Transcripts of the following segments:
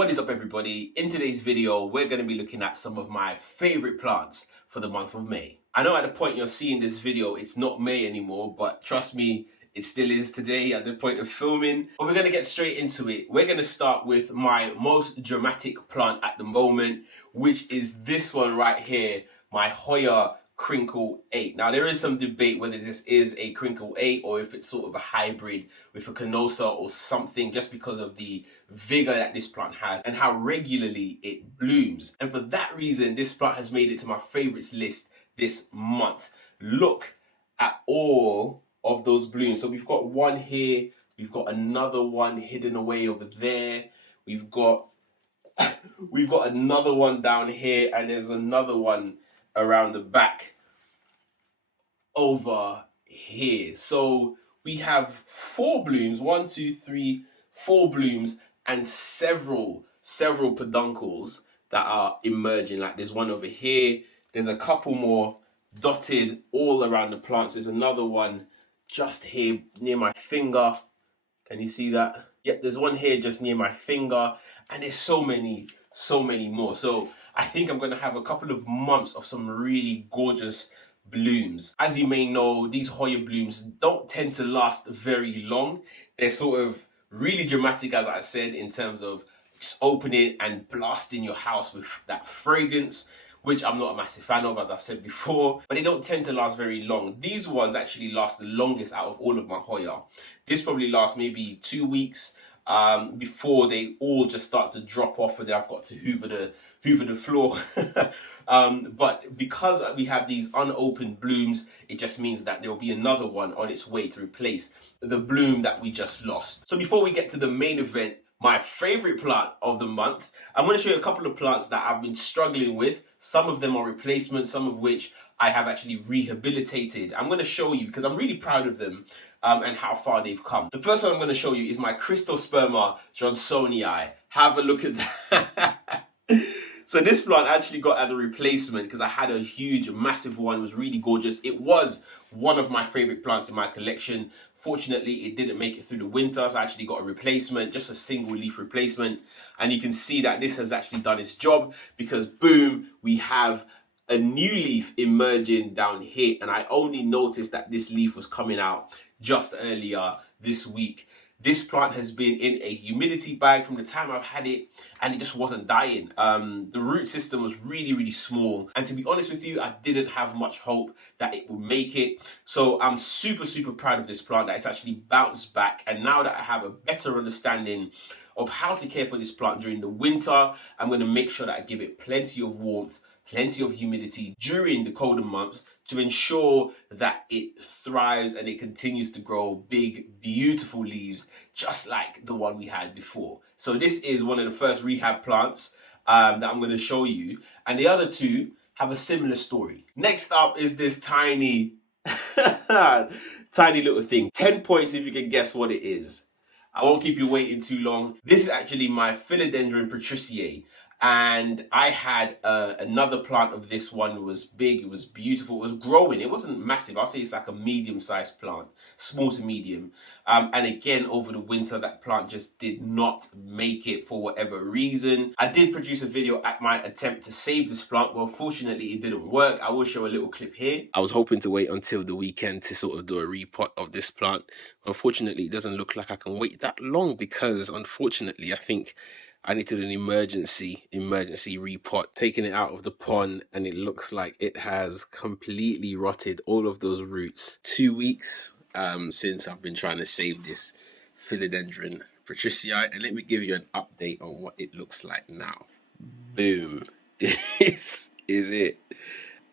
What is up, everybody? In today's video, we're going to be looking at some of my favorite plants for the month of May. I know at the point you're seeing this video, it's not May anymore, but trust me, it still is today at the point of filming. But we're going to get straight into it. We're going to start with my most dramatic plant at the moment, which is this one right here, my HOYA Crinkle 8. Now, there is some debate whether this is a Crinkle 8 or if it's sort of a hybrid with a canosa or something, just because of the vigor that this plant has and how regularly it blooms. And for that reason, this plant has made it to my favorites list this month. Look at all of those blooms. So we've got one here, we've got another one hidden away over there, we've got another one down here, and there's another one around the back over here. So we have 4 blooms, 1, 2, 3, 4 blooms, and several peduncles that are emerging. Like there's one over here, there's a couple more dotted all around the plants. There's another one just here near my finger. Can you see that? Yep, there's one here just near my finger, and there's so many more. So I think I'm going to have a couple of months of some really gorgeous blooms. As you may know, these HOYA blooms don't tend to last very long. They're sort of really dramatic, as I said, in terms of just opening and blasting your house with that fragrance, which I'm not a massive fan of, as I've said before, but they don't tend to last very long. These ones actually last the longest out of all of my HOYA. This probably lasts maybe 2 weeks before they all just start to drop off, and then I've got to hoover the floor. But because we have these unopened blooms, it just means that there will be another one on its way to replace the bloom that we just lost. So before we get to the main event, my favorite plant of the month, I'm going to show you a couple of plants that I've been struggling with. Some of them are replacements, some of which I have actually rehabilitated. I'm going to show you because I'm really proud of them and how far they've come. The first one I'm going to show you is my CRYSTOSPERMA JOHNSTONII. Have a look at that. So this plant I actually got as a replacement because I had a huge, massive one. It was really gorgeous. It was one of my favorite plants in my collection. Fortunately, it didn't make it through the winter, so I actually got a replacement, just a single leaf replacement. And you can see that this has actually done its job because, boom, we have a new leaf emerging down here. And I only noticed that this leaf was coming out just earlier this week. This plant has been in a humidity bag from the time I've had it, and it just wasn't dying. The root system was really small, and to be honest with you, I didn't have much hope that it would make it. So I'm super proud of this plant that it's actually bounced back, and now that I have a better understanding of how to care for this plant during the winter, I'm going to make sure that I give it plenty of warmth, plenty of humidity during the colder months to ensure that it thrives and it continues to grow big, beautiful leaves, just like the one we had before. So this is one of the first rehab plants that I'm going to show you. And the other two have a similar story. Next up is this tiny, tiny little thing. 10 points if you can guess what it is. I won't keep you waiting too long. This is actually my Philodendron Patriciae. And I had another plant of this one. It was big, it was beautiful, it was growing. It wasn't massive. I'll say it's like a medium-sized plant, small to medium. And again, over the winter, that plant just did not make it for whatever reason. I did produce a video at my attempt to save this plant. Well, fortunately, it didn't work. I will show a little clip here. I was hoping to wait until the weekend to sort of do a repot of this plant. Unfortunately, it doesn't look like I can wait that long because, unfortunately, I think I needed an emergency repot, taking it out of the pond, and it looks like it has completely rotted all of those roots. 2 weeks since I've been trying to save this Philodendron Patriciae, and let me give you an update on what it looks like now. Boom. This is it.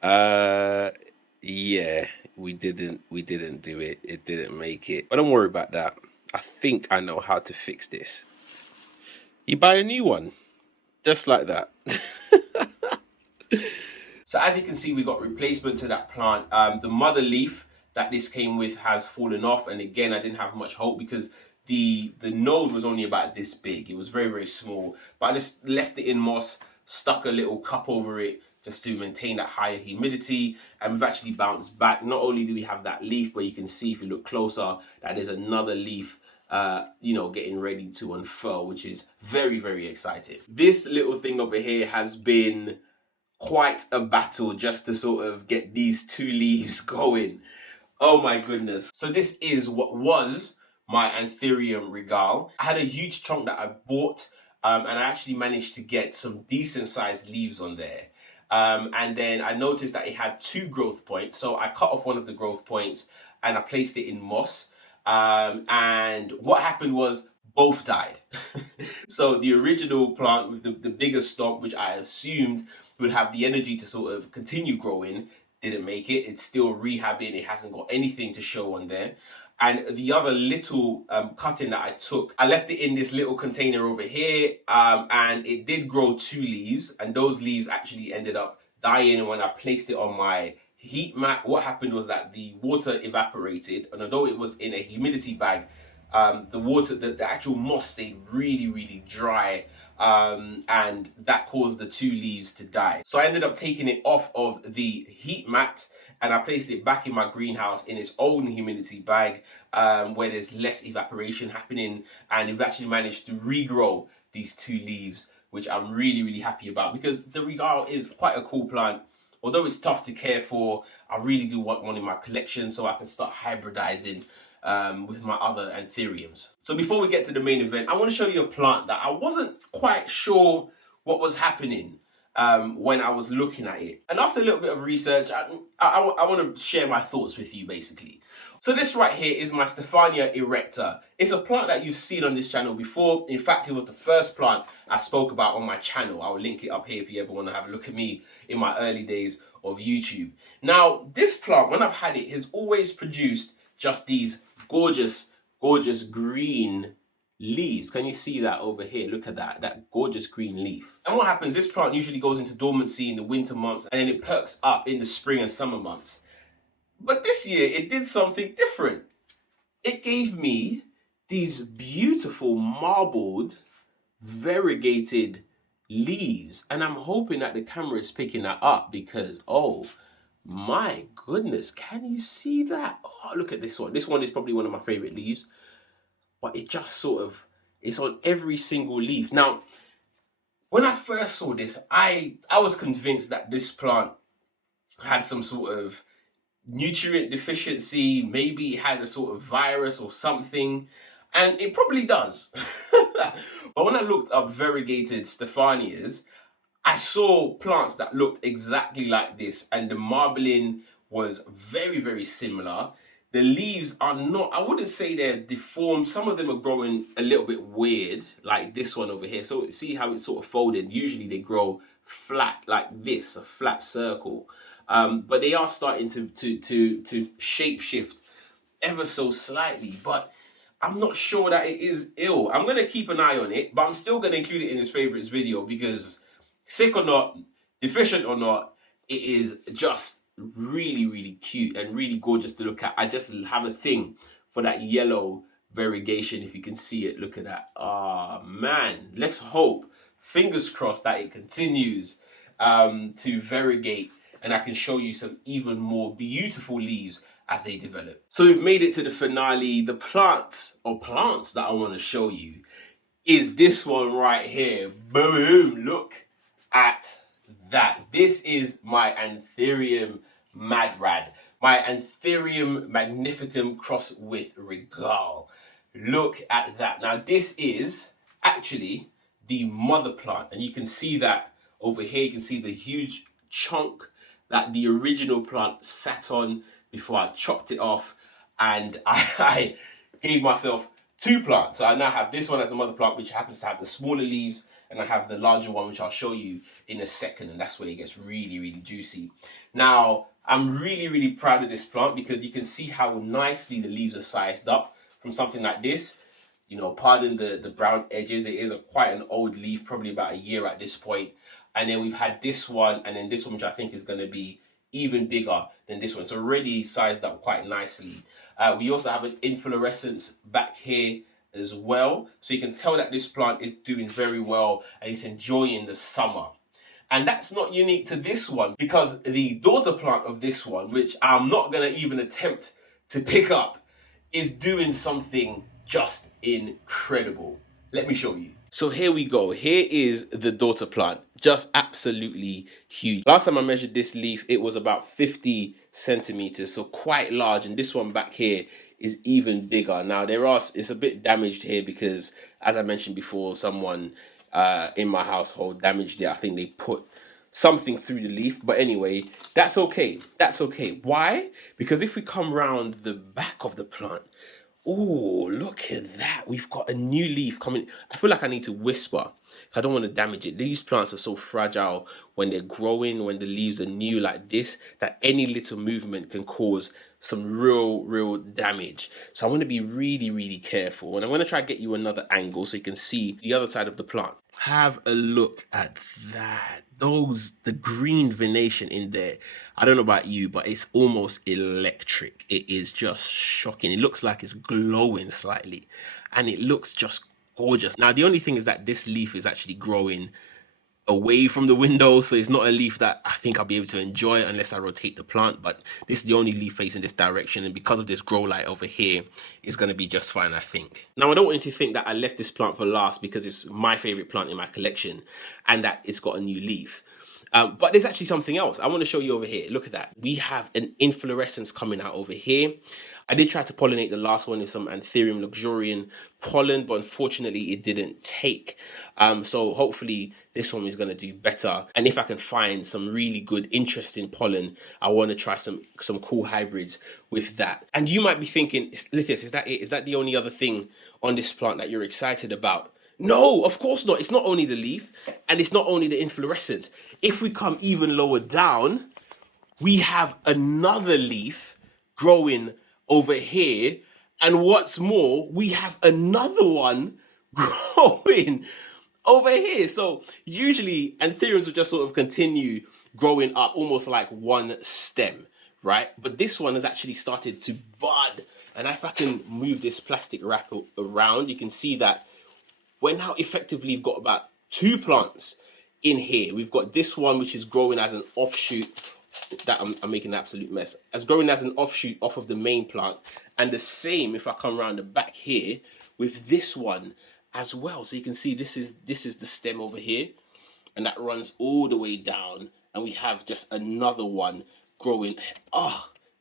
Yeah, we didn't do it. It didn't make it. But don't worry about that. I think I know how to fix this. You buy a new one, just like that. So as you can see, we got replacement to that plant. The mother leaf that this came with has fallen off. And again, I didn't have much hope because the node was only about this big. It was very small. But I just left it in moss, stuck a little cup over it just to maintain that higher humidity. And we've actually bounced back. Not only do we have that leaf, but you can see if you look closer that there's another leaf you know, getting ready to unfurl, which is very, very exciting. This little thing over here has been quite a battle just to sort of get these 2 leaves going. Oh my goodness. So this is what was my Anthurium regale. I had a huge chunk that I bought, and I actually managed to get some decent sized leaves on there. And then I noticed that it had 2 growth points. So I cut off one of the growth points and I placed it in moss. And what happened was both died. So the original plant with the bigger stalk, which I assumed would have the energy to sort of continue growing, didn't make it. It's still rehabbing. It hasn't got anything to show on there. And the other little cutting that I took, I left it in this little container over here, and it did grow 2 leaves, and those leaves actually ended up dying. And when I placed it on my heat mat, what happened was that the water evaporated, and although it was in a humidity bag, the water, the actual moss stayed really, really dry, and that caused the 2 leaves to die. So I ended up taking it off of the heat mat, and I placed it back in my greenhouse in its own humidity bag, where there's less evaporation happening, and we've actually managed to regrow these 2 leaves, which I'm really, really happy about, because the regale is quite a cool plant. Although it's tough to care for, I really do want one in my collection so I can start hybridizing with my other anthuriums. So before we get to the main event, I want to show you a plant that I wasn't quite sure what was happening when I was looking at it. And after a little bit of research, I want to share my thoughts with you, basically. So this right here is my Stephania erecta. It's a plant that you've seen on this channel before. In fact, it was the first plant I spoke about on my channel. I'll link it up here if you ever want to have a look at me in my early days of YouTube. Now, this plant, when I've had it, has always produced just these gorgeous, gorgeous green leaves. Can you see that over here? Look at that gorgeous green leaf. And what happens, this plant usually goes into dormancy in the winter months, and then it perks up in the spring and summer months. But this year it did something different. It gave me these beautiful marbled, variegated leaves, and I'm hoping that the camera is picking that up, because oh my goodness, can you see that? Oh, look at this one. This one is probably one of my favorite leaves, but it just sort of, it's on every single leaf. Now, when I first saw this, I was convinced that this plant had some sort of nutrient deficiency, maybe it had a sort of virus or something, and it probably does. But when I looked up variegated Stephanias, I saw plants that looked exactly like this, and the marbling was very, very similar. The leaves are not, I wouldn't say they're deformed. Some of them are growing a little bit weird, like this one over here. So see how it's sort of folded. Usually they grow flat like this, a flat circle. But they are starting to shape shift ever so slightly. But I'm not sure that it is ill. I'm going to keep an eye on it, but I'm still going to include it in this favorites video, because sick or not, deficient or not, it is just really, really cute and really gorgeous to look at. I just have a thing for that yellow variegation. If you can see it, look at that. Ah, man, let's hope, fingers crossed, that it continues to variegate, and I can show you some even more beautiful leaves as they develop. So we've made it to the finale. The plants that I want to show you is this one right here. Boom, look at that. This is my Anthurium Madrad, my Anthurium Magnificum cross with Regale. Look at that. Now this is actually the mother plant, and you can see that over here. You can see the huge chunk that the original plant sat on before I chopped it off, and I gave myself 2 plants. So I now have this one as the mother plant, which happens to have the smaller leaves, and I have the larger one, which I'll show you in a second, and that's where it gets really, really juicy. Now, I'm really, really proud of this plant, because you can see how nicely the leaves are sized up from something like this. You know, pardon the brown edges. It is quite an old leaf, probably about a year at this point. And then we've had this one, and then this one, which I think is going to be even bigger than this one. It's already sized up quite nicely. We also have an inflorescence back here as well. So you can tell that this plant is doing very well, and it's enjoying the summer. And that's not unique to this one, because the daughter plant of this one, which I'm not going to even attempt to pick up, is doing something just incredible. Let me show you. So here we go. Here is the daughter plant. Just absolutely huge. Last time I measured this leaf, it was about 50 centimeters, so quite large. And this one back here is even bigger. Now it's a bit damaged here because, as I mentioned before, someone in my household damaged it. I think they put something through the leaf, but anyway, that's okay. That's okay. Why? Because if we come round the back of the plant, oh, look at that. We've got a new leaf coming. I feel like I need to whisper. I don't want to damage it. These plants are so fragile when they're growing, when the leaves are new like this, that any little movement can cause some real damage. So I want to be really, really careful. And I'm going to try to get you another angle so you can see the other side of the plant. Have a look at that. The green venation in there. I don't know about you, but it's almost electric. It is just shocking. It looks like it's glowing slightly, and it looks just gorgeous. Now, the only thing is that this leaf is actually growing away from the window, so it's not a leaf that I think I'll be able to enjoy unless I rotate the plant. But this is the only leaf facing this direction, and because of this grow light over here, it's going to be just fine, I think. Now, I don't want you to think that I left this plant for last because it's my favorite plant in my collection and that it's got a new leaf. But there's actually something else I want to show you over here. Look at that. We have an inflorescence coming out over here. I did try to pollinate the last one with some Anthurium luxurian pollen, but unfortunately it didn't take. So hopefully this one is going to do better. And if I can find some really good, interesting pollen, I want to try some cool hybrids with that. And you might be thinking, Lithius, is that it? Is that the only other thing on this plant that you're excited about? No, of course not. It's not only the leaf and it's not only the inflorescence. If we come even lower down, we have another leaf growing over here. And what's more, we have another one growing over here. So usually anthuriums will just sort of continue growing up almost like one stem, right? But this one has actually started to bud. And if I can move this plastic wrap around, you can see that we're now effectively got about 2 plants in here. We've got this one, which is growing as an offshoot. That I'm making an absolute mess. As growing as an offshoot off of the main plant. And the same if I come around the back here with this one as well. So you can see this is the stem over here. And that runs all the way down. And we have just another one growing.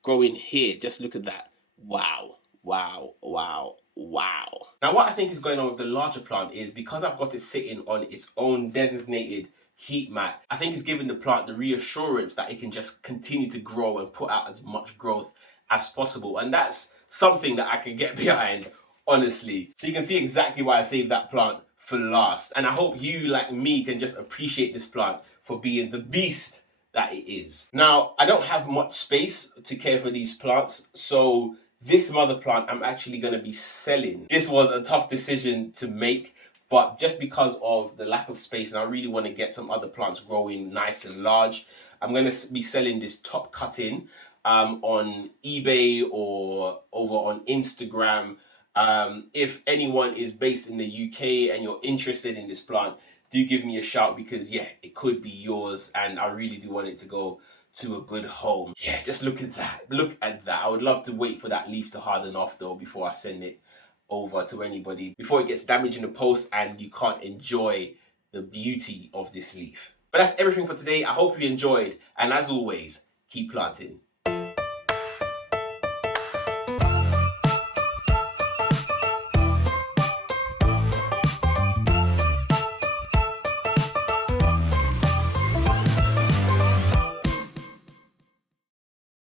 Growing here. Just look at that. Wow. Wow. Wow. Wow. Now what I think is going on with the larger plant is because I've got it sitting on its own designated heat mat, I think it's giving the plant the reassurance that it can just continue to grow and put out as much growth as possible. And that's something that I can get behind, honestly. So you can see exactly why I saved that plant for last. And I hope you, like me, can just appreciate this plant for being the beast that it is. Now, I don't have much space to care for these plants, so this mother plant I'm actually going to be selling. This was a tough decision to make, but just because of the lack of space and I really want to get some other plants growing nice and large, I'm going to be selling this top cutting on eBay or over on Instagram. If anyone is based in the UK and you're interested in this plant, do give me a shout because yeah, it could be yours and I really do want it to go to a good home. Yeah, just look at that. Look at that. I would love to wait for that leaf to harden off though before I send it over to anybody, before it gets damaged in the post and you can't enjoy the beauty of this leaf. But that's everything for today. I hope you enjoyed, and as always, keep planting.